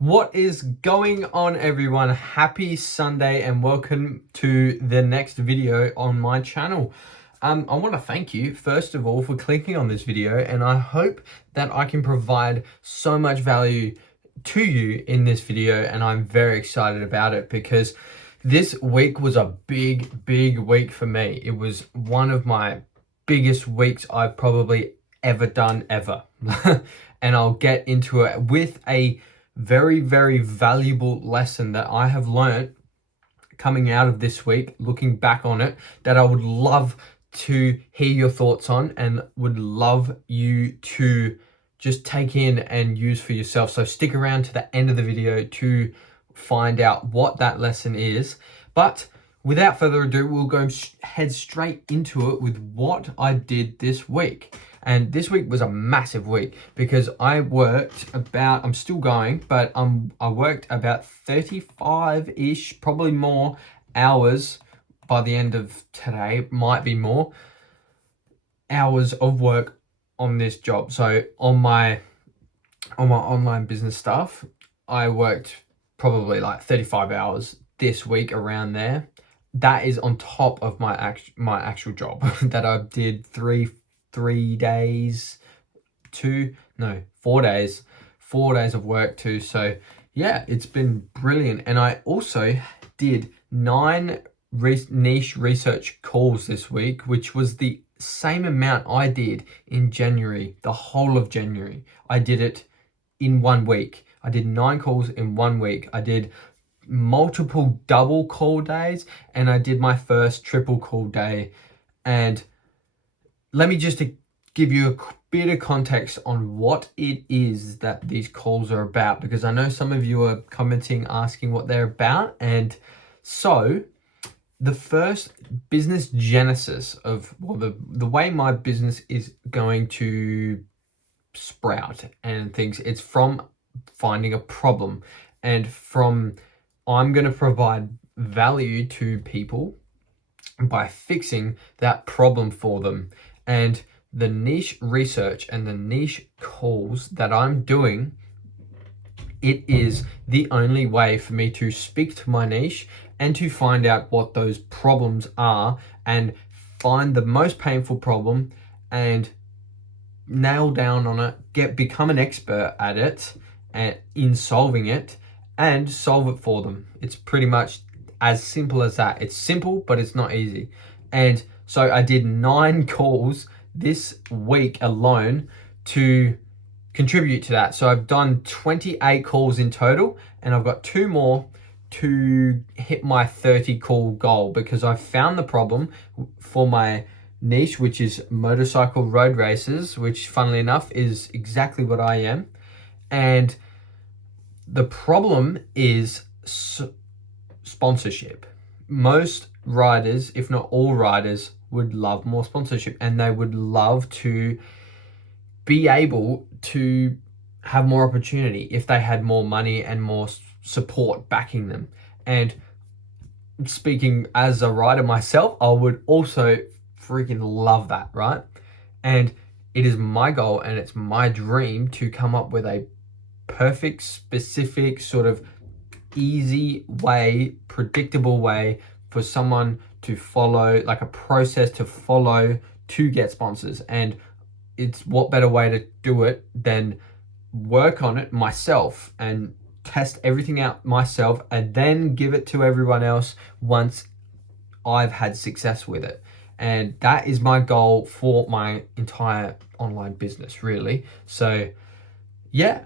What is going on, everyone? Happy Sunday and welcome to the next video on my channel. I want to thank you first of all for clicking on this video, and I hope that I can provide so much value to you in this video, and I'm very excited about it because this week was a big week for me. It was one of my biggest weeks I've probably ever done ever. And I'll get into it with a very valuable lesson that I have learned coming out of this week, looking back on it, that I would love to hear your thoughts on and would love you to just take in and use for yourself. So stick around to the end of the video to find out what that lesson is. But without further ado, we'll go head straight into it with what I did this week. And this week was a massive week because I worked about, I'm still going, but I worked about 35-ish, probably more hours by the end of today, might be more hours of work on this job. So on my online business stuff, I worked probably like 35 hours this week, around there. That is on top of my actual job that I did 4 days of work too. So yeah, it's been brilliant. And I also did 9 niche research calls this week, which was the same amount I did in January, the whole of January. I did it in 1 week. I did 9 calls in 1 week. I did multiple double call days, and I did my first triple call day. And let me just give you a bit of context on what it is that these calls are about, because I know some of you are commenting, asking what they're about. And so the first business genesis of, well, the way my business is going to sprout and things, it's from finding a problem, and from I'm going to provide value to people by fixing that problem for them. And the niche research and the niche calls that I'm doing, it is the only way for me to speak to my niche and to find out what those problems are and find the most painful problem and nail down on it, become an expert at it and in solving it, and solve it for them. It's pretty much as simple as that. It's simple, but it's not easy. And so I did 9 calls this week alone to contribute to that. So I've done 28 calls in total, and I've got 2 more to hit my 30 call goal, because I found the problem for my niche, which is motorcycle road races, which funnily enough is exactly what I am. And the problem is sponsorship. Most riders, if not all riders, would love more sponsorship, and they would love to be able to have more opportunity if they had more money and more support backing them. And speaking as a rider myself, I would also freaking love that, right? And it is my goal and it's my dream to come up with a perfect, specific, sort of easy way, predictable way for someone to follow, like a process to follow to get sponsors. And it's what better way to do it than work on it myself and test everything out myself and then give it to everyone else once I've had success with it. And that is my goal for my entire online business, really. So yeah,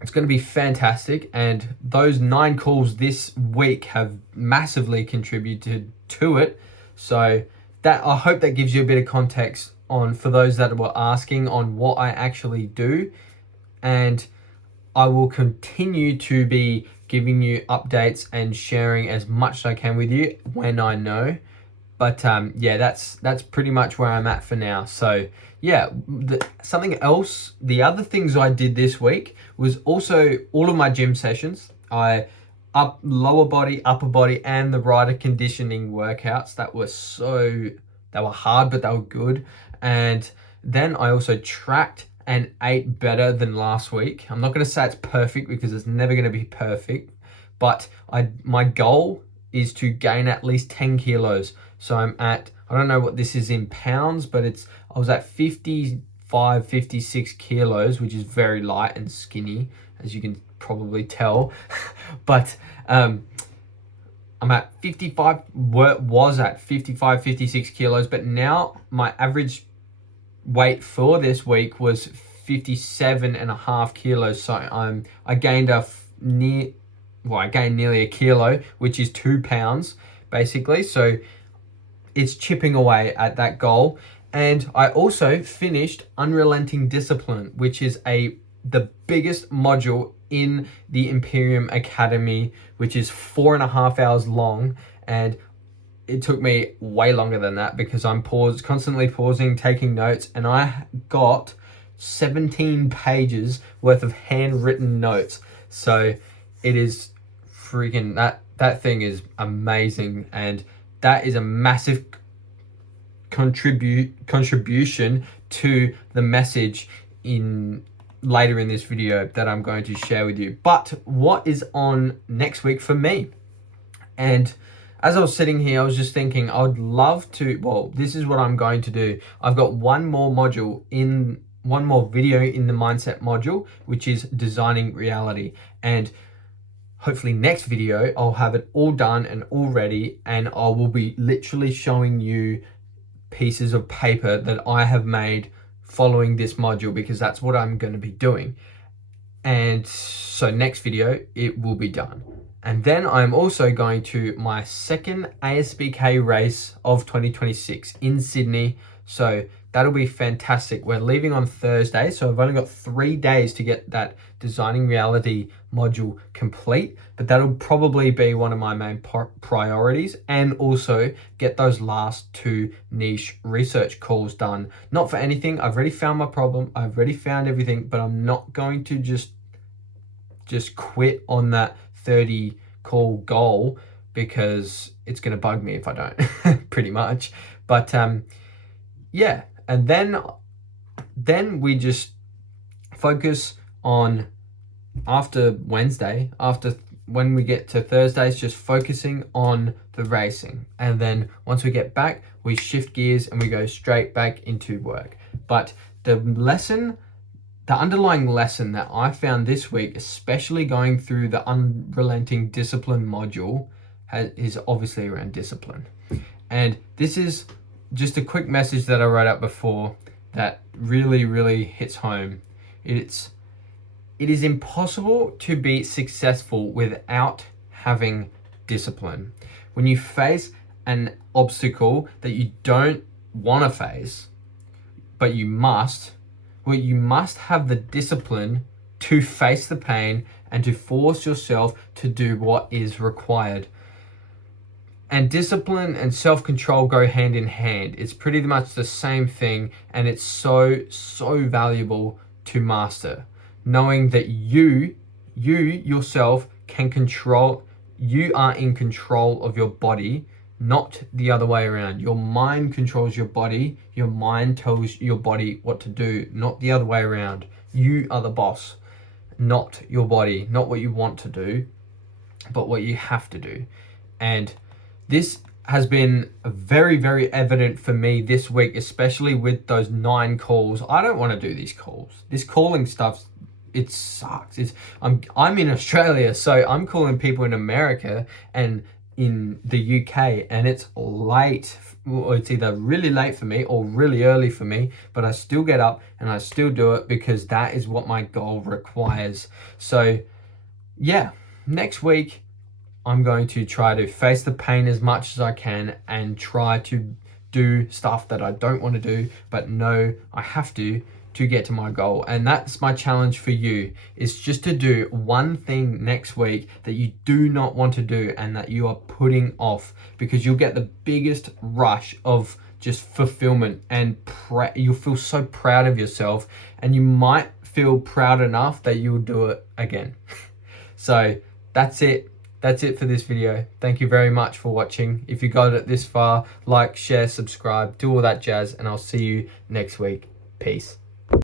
it's going to be fantastic. And those 9 calls this week have massively contributed to it. So that, I hope that gives you a bit of context on, for those that were asking, on what I actually do. And I will continue to be giving you updates and sharing as much as I can with you when I know. But yeah, that's pretty much where I'm at for now. So yeah, something else, the other things I did this week was also all of my gym sessions. Lower body, upper body, and the rider conditioning workouts that were hard, but they were good. And then I also tracked and ate better than last week. I'm not going to say it's perfect because it's never going to be perfect, but my goal is to gain at least 10 kilos. So I'm at, I don't know what this is in pounds, but I was at 55, 56 kilos, which is very light and skinny, as you can probably tell. But I'm at 55, was at 55, 56 kilos, but now my average weight for this week was 57.5 kilos. So I gained I gained nearly a kilo, which is 2 pounds basically. So it's chipping away at that goal. And I also finished Unrelenting Discipline, which is the biggest module in the Imperium Academy, which is 4.5 hours long. And it took me way longer than that because I'm constantly pausing, taking notes, and I got 17 pages worth of handwritten notes. So it is freaking, that thing is amazing, and that is a massive contribution to the message later in this video that I'm going to share with you. But what is on next week for me? And as I was sitting here, I was just thinking, I would love to, well, this is what I'm going to do. I've got one more video in the mindset module, which is designing reality. And hopefully next video, I'll have it all done and all ready, and I will be literally showing you pieces of paper that I have made following this module, because that's what I'm going to be doing. And so next video, it will be done. And then I'm also going to my second ASBK race of 2026 in Sydney. So that'll be fantastic. We're leaving on Thursday, so I've only got 3 days to get that designing reality module complete, but that'll probably be one of my main priorities, and also get those last 2 niche research calls done. Not for anything, I've already found my problem, I've already found everything, but I'm not going to just quit on that 30 call goal, because it's going to bug me if I don't, pretty much. But yeah, and then we just focus on, after Wednesday, when we get to Thursdays, just focusing on the racing. And then once we get back, we shift gears and we go straight back into work. But the underlying lesson that I found this week, especially going through the Unrelenting Discipline module, is obviously around discipline. And this is just a quick message that I wrote up before that really, really hits home. It is impossible to be successful without having discipline. When you face an obstacle that you don't want to face, but you must have the discipline to face the pain and to force yourself to do what is required. And discipline and self-control go hand in hand. It's pretty much the same thing, and it's so valuable to master. Knowing that you yourself can control, you are in control of your body, not the other way around. Your mind controls your body. Your mind tells your body what to do, not the other way around. You are the boss, not your body, not what you want to do, but what you have to do. And this has been very, very evident for me this week, especially with those 9 calls. I don't want to do these calls. This calling stuff, it sucks. I'm in Australia, so I'm calling people in America and in the UK, and it's late. Or it's either really late for me or really early for me, but I still get up and I still do it because that is what my goal requires. So yeah, next week I'm going to try to face the pain as much as I can and try to do stuff that I don't want to do, but know I have to get to my goal. And that's my challenge for you, is just to do one thing next week that you do not want to do and that you are putting off, because you'll get the biggest rush of just fulfillment, and you'll feel so proud of yourself, and you might feel proud enough that you'll do it again. So that's it. That's it for this video. Thank you very much for watching. If you got it this far, like, share, subscribe, do all that jazz, and I'll see you next week. Peace.